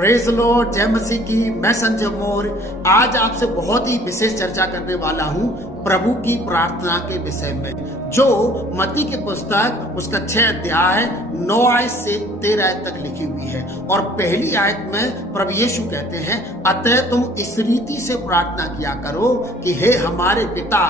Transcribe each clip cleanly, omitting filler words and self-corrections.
Praise Lord, जय मसीह की। मैं संजय मौर्य आज आपसे बहुत ही विशेष चर्चा करने वाला हूं प्रभु की प्रार्थना के विषय में, जो मत्ती की पुस्तक उसका 6 अध्याय 9 आयत से 13 आयत तक लिखी हुई है। और पहली आयत में प्रभु यीशु कहते हैं, अतः तुम इस रीति से प्रार्थना किया करो कि हे हमारे पिता,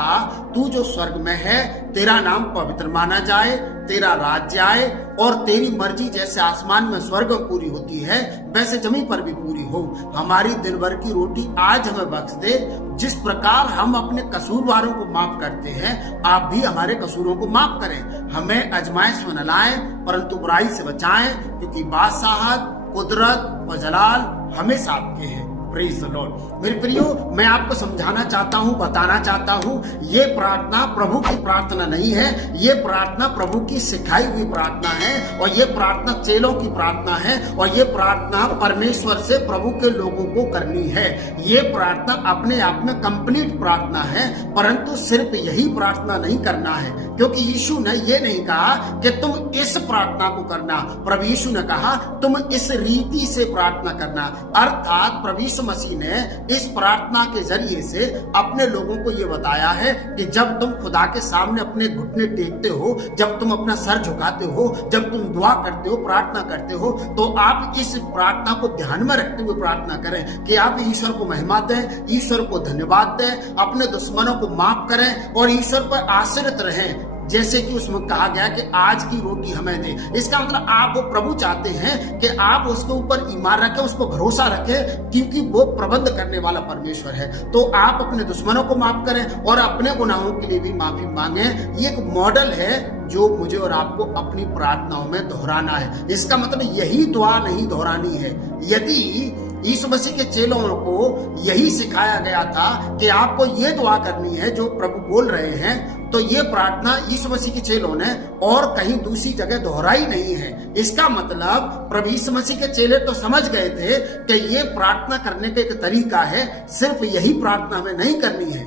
तू जो स्वर्ग में है, तेरा नाम पवित्र माना जाए, तेरा राज्य आए और तेरी मर्जी जैसे आसमान में स्वर्ग में पूरी होती है वैसे जमीन पर भी पूरी हो। हमारी दिन भर की रोटी आज हमें बख्श दे, जिस प्रकार हम अपने कसूरवारों को माफ करते हैं, आप भी हमारे कसूरों को माफ करें। हमें आजमाइश में न लाएं, परंतु बुराई से बचाएं, क्योंकि बादशाहत, कुदरत और जलाल हमेशा आपके हैं। Praise the Lord. मेरे प्रियो, मैं आपको समझाना चाहता हूं, बताना चाहता हूं, ये प्रार्थना प्रभु की प्रार्थना नहीं है। ये प्रार्थना प्रभु की सिखाई हुई प्रार्थना है, और ये प्रार्थना चेलों की प्रार्थना है, और ये प्रार्थना परमेश्वर से प्रभु के लोगों को करनी है। ये प्रार्थना अपने आप में कंप्लीट प्रार्थना है, परंतु सिर्फ यही प्रार्थना नहीं करना है, क्योंकि यीशु ने ये नहीं कहा कि तुम इस प्रार्थना को करना। प्रभु यीशु ने कहा तुम इस रीति से प्रार्थना करना। अर्थात प्रभु यीशु मसीह ने इस प्रार्थना के जरिए से अपने लोगों को यह बताया है कि जब तुम खुदा के सामने अपने घुटने टेकते हो, जब तुम अपना सर झुकाते हो, जब तुम दुआ करते हो, प्रार्थना करते हो, तो आप इस प्रार्थना को ध्यान में रखते हुए प्रार्थना करें कि आप ईश्वर को महिमा दें, ईश्वर को धन्यवाद दें, अपने दुश्मनों को माफ करें और ईश्वर पर आश्रित रहें। जैसे कि उसमें कहा गया कि आज की रोटी हमें दे। इसका मतलब आप वो प्रभु चाहते हैं कि आप उसके ऊपर ईमान रखें, उस पर भरोसा रखें, क्योंकि वो प्रबंध करने वाला परमेश्वर है। तो आप अपने दुश्मनों को माफ करें और अपने गुनाहों के लिए भी माफी मांगे। ये एक मॉडल है जो मुझे और आपको अपनी प्रार्थनाओं में दोहराना है। इसका मतलब यही दुआ नहीं दोहरानी है। यदि यीशु मसीह के चेलों को यही सिखाया गया था कि आपको ये दुआ करनी है जो प्रभु बोल रहे हैं, तो ये प्रार्थना यीशु मसीह के चेलों ने और कहीं दूसरी जगह दोहराई नहीं है। इसका मतलब प्रभु यीशु मसीह के चेले तो समझ गए थे कि ये प्रार्थना करने का एक तरीका है, सिर्फ यही प्रार्थना हमें नहीं करनी है।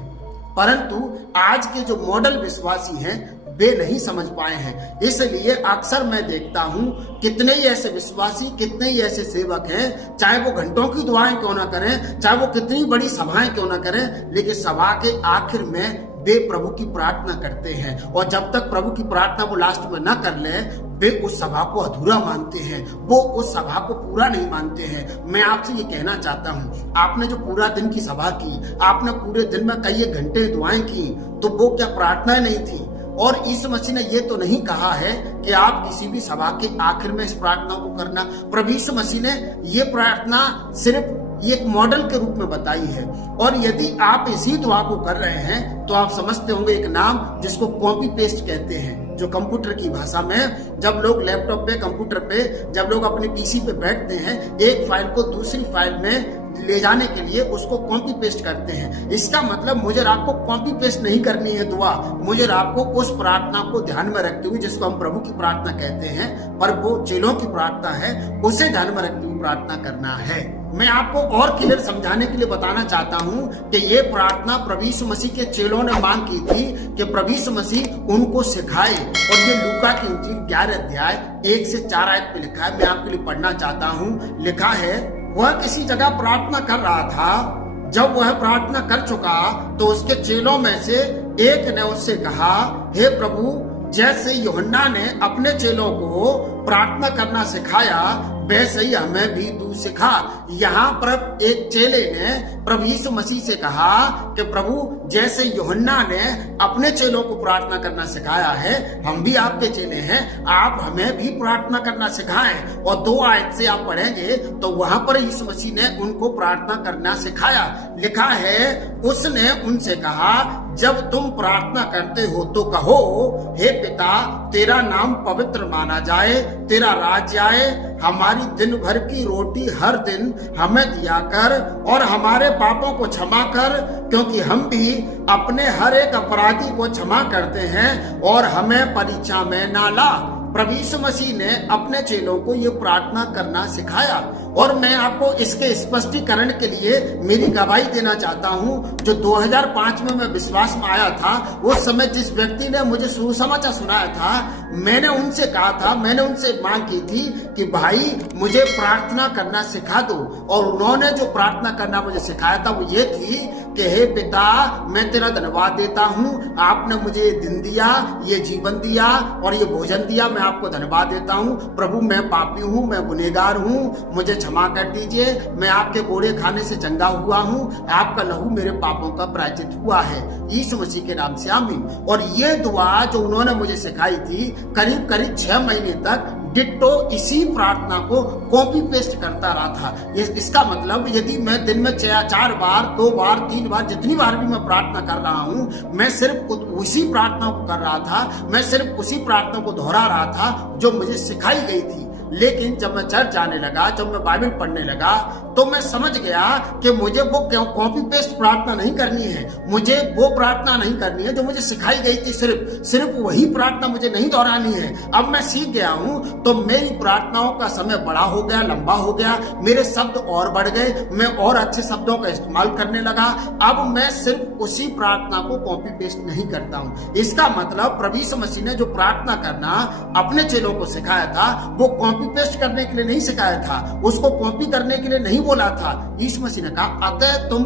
परंतु आज के जो मॉडल विश्वासी हैं वे नहीं समझ पाए हैं। इसलिए अक्सर मैं देखता हूं कितने ही ऐसे विश्वासी, कितने ही ऐसे सेवक हैं, चाहे वो घंटों की दुआएं क्यों ना करें, चाहे वो कितनी बड़ी सभाएं क्यों ना करें, लेकिन सभा के आखिर में वे प्रभु की प्रार्थना करते हैं। और जब तक प्रभु की प्रार्थना वो लास्ट में न कर ले, वे उस सभा को अधूरा मानते हैं, वो उस सभा को पूरा नहीं मानते हैं। मैं आपसे ये कहना चाहता हूँ, आपने जो पूरा दिन की सभा की, आपने पूरे दिन में कई घंटे दुआएं की, तो वो क्या प्रार्थनाएं नहीं थी? और यीशु मसीह ने ये तो नहीं कहा है कि आप किसी भी सभा के आखिर में इस प्रार्थना को करना। प्रभु यीशु मसीह ने ये प्रार्थना सिर्फ ये एक मॉडल के रूप में बताई है। और यदि आप इसी दुआ को कर रहे हैं तो आप समझते होंगे एक नाम जिसको कॉपी पेस्ट कहते हैं, जो कंप्यूटर की भाषा में, जब लोग लैपटॉप पे, कंप्यूटर पे, जब लोग अपने पीसी पे बैठते हैं, एक फाइल को दूसरी फाइल में ले जाने के लिए उसको कॉपी पेस्ट करते हैं। इसका मतलब मुझे आपको कॉपी पेस्ट नहीं करनी है दुआ, मुझे आपको उस प्रार्थना को ध्यान में रखते हुए, जिसको हम प्रभु की प्रार्थना कहते हैं पर वो चेलों की प्रार्थना है, उसे ध्यान में रखते हुए प्रार्थना करना है। मैं आपको और क्लियर समझाने के लिए बताना चाहता हूं कि ये प्रार्थना प्रभु यीशु मसीह के चेलों ने मांग की थी कि प्रभु यीशु मसीह उनको सिखाए। और ये लूका की इंजील 11 अध्याय 1 से 4 आयत पे लिखा है। मैं आपके लिए पढ़ना चाहता हूं। लिखा है, वह किसी जगह प्रार्थना कर रहा था। जब वह प्रार्थना कर चुका तो उसके चेलों में से एक ने उससे कहा, हे प्रभु, जैसे यूहन्ना ने अपने चेलों को प्रार्थना करना सिखाया, वैसे ही हमें भी तू सिखा। यहाँ पर एक चेले ने प्रभु यीशु मसीह से कहा कि प्रभु, जैसे यूहन्ना ने अपने चेलों को प्रार्थना करना सिखाया है, हम भी आपके चेले हैं, आप हमें भी प्रार्थना करना सिखाएं। और 2 आयत से आप पढ़ेंगे तो वहां पर यीशु मसीह ने उनको प्रार्थना करना सिखाया। लिखा है, उसने उनसे कहा, जब तुम प्रार्थना करते हो तो कहो, हे पिता, तेरा नाम पवित्र माना जाए, तेरा राज्य आए, हमारी दिन भर की रोटी हर दिन हमें दिया कर, और हमारे पापों को क्षमा कर, क्योंकि हम भी अपने हर एक अपराधी को क्षमा करते हैं, और हमें परीक्षा में ना ला। प्रभु यीशु मसीह ने अपने चेलों को ये प्रार्थना करना सिखाया। और मैं आपको इसके स्पष्टीकरण के लिए मेरी गवाही देना चाहता हूं। जो 2005 में मैं विश्वास में आया था, उस समय जिस व्यक्ति ने मुझे सुसमाचार सुनाया था, मैंने उनसे कहा था, मैंने उनसे मांग की थी कि भाई मुझे प्रार्थना करना सिखा दो। और उन्होंने जो प्रार्थना करना मुझे सिखाया था वो ये थी कि हे पिता, मैं तेरा धन्यवाद देता हूँ, आपने मुझे ये दिन दिया, ये जीवन दिया और ये भोजन दिया। मैं आपको धन्यवाद देता हूँ प्रभु। मैं पापी हूँ, मैं गुनहगार हूँ, मुझे क्षमा कर दीजिए। मैं आपके कोड़े खाने से चंगा हुआ हूँ, आपका लहू मेरे पापों का प्रायश्चित हुआ है। यीशु मसीह के नाम से आमीन। और ये दुआ जो उन्होंने मुझे सिखाई थी, करीब करीब 6 महीने तक डिट्टो इसी प्रार्थना को कॉपी पेस्ट करता रहा था। इसका मतलब यदि मैं दिन में 4 बार, 2 बार, 3 बार, जितनी बार भी मैं प्रार्थना कर रहा हूं, मैं सिर्फ उसी प्रार्थना को कर रहा था, मैं सिर्फ उसी प्रार्थना को दोहरा रहा था जो मुझे सिखाई गई थी। लेकिन जब मैं चर्च जाने लगा, जब मैं बाइबल पढ़ने लगा, तो मैं समझ गया कि मुझे वो कॉपी पेस्ट प्रार्थना नहीं करनी है, मुझे वो प्रार्थना नहीं करनी है जो मुझे सिखाई गई थी। सिर्फ वही प्रार्थना मुझे नहीं दोहरानी है। अब मैं सीख गया हूं, तो मेरी प्रार्थनाओं का समय बड़ा हो गया, लंबा हो गया, मेरे शब्द और बढ़ गए, मैं और अच्छे शब्दों का इस्तेमाल करने लगा। अब मैं सिर्फ उसी प्रार्थना को कॉपी पेस्ट नहीं करता हूं। इसका मतलब प्रभु यीशु मसीह ने जो प्रार्थना करना अपने चेलों को सिखाया था, वो कॉपी पेस्ट करने के लिए नहीं सिखाया था, उसको कॉपी करने के लिए नहीं बोला था। यीशु मसीह ने कहा, अतः तुम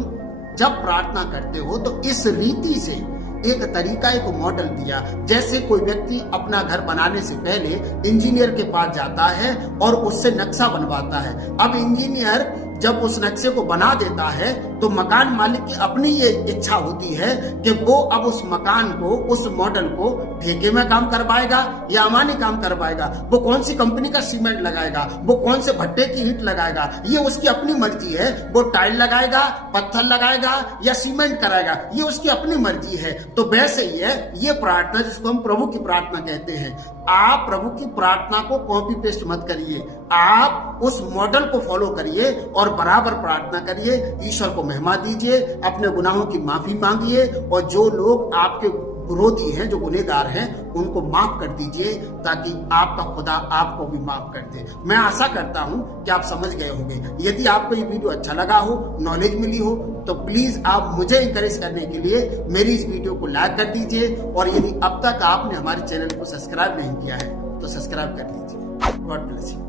जब प्रार्थना करते हो तो इस रीति से, एक तरीका, एक मॉडल दिया। जैसे कोई व्यक्ति अपना घर बनाने से पहले इंजीनियर के पास जाता है और उससे नक्शा बनवाता है। अब इंजीनियर जब उस नक्शे को बना देता है तो मकान मालिक की अपनी ये इच्छा होती है कि वो अब उस मकान को, उस मॉडल को ठेके में काम करवाएगा या अमानी काम करवाएगा, वो कौन सी कंपनी का सीमेंट लगाएगा, वो कौन से भट्टे की ईंट लगाएगा, ये उसकी अपनी मर्जी है। वो टाइल लगाएगा, पत्थर लगाएगा या सीमेंट कराएगा, ये उसकी अपनी मर्जी है। तो वैसे ही है ये प्रार्थना, जिसको हम प्रभु की प्रार्थना कहते हैं। आप प्रभु की प्रार्थना को कॉपी पेस्ट मत करिए, आप उस मॉडल को फॉलो करिए और बराबर प्रार्थना करिए। ईश्वर को महिमा दीजिए, अपने गुनाहों की माफी मांगिए और जो लोग आपके विरोधी हैं, जो गुनहगार हैं, उनको माफ कर दीजिए ताकि आपका खुदा आपको भी माफ कर दे। मैं आशा करता हूं कि आप समझ गए होंगे। यदि आपको ये वीडियो अच्छा लगा हो, नॉलेज मिली हो, तो प्लीज आप मुझे इंकरेज करने के लिए मेरी इस वीडियो को लाइक कर दीजिए। और यदि अब तक आपने हमारे चैनल को सब्सक्राइब नहीं किया है तो सब्सक्राइब कर दीजिए। God bless you.